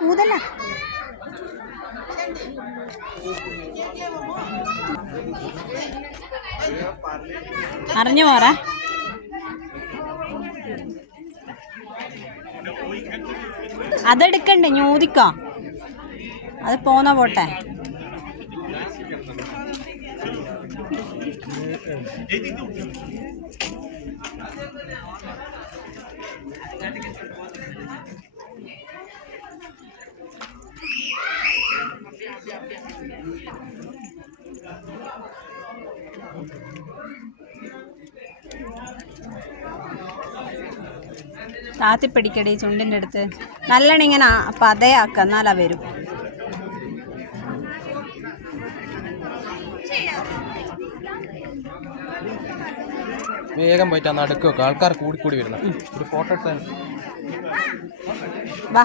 കൂതല്ല അറിഞ്ഞു പോരാ. അതെടുക്കണ്ടേ, ഞൂതിക്കോ, അത് പോന്ന പോട്ടെ. താത്തിപ്പിടിക്കടി ചുണ്ടിൻ്റെ അടുത്ത്. നല്ലോണം ഇങ്ങനെ പതയാക്ക, എന്നാലാ വരും. വേഗം പോയിട്ട് നടുക്ക് വെക്കുക, ആൾക്കാർ കൂടി വരുന്ന ഒരു ഫോട്ടോ എടുത്താൽ. വാ.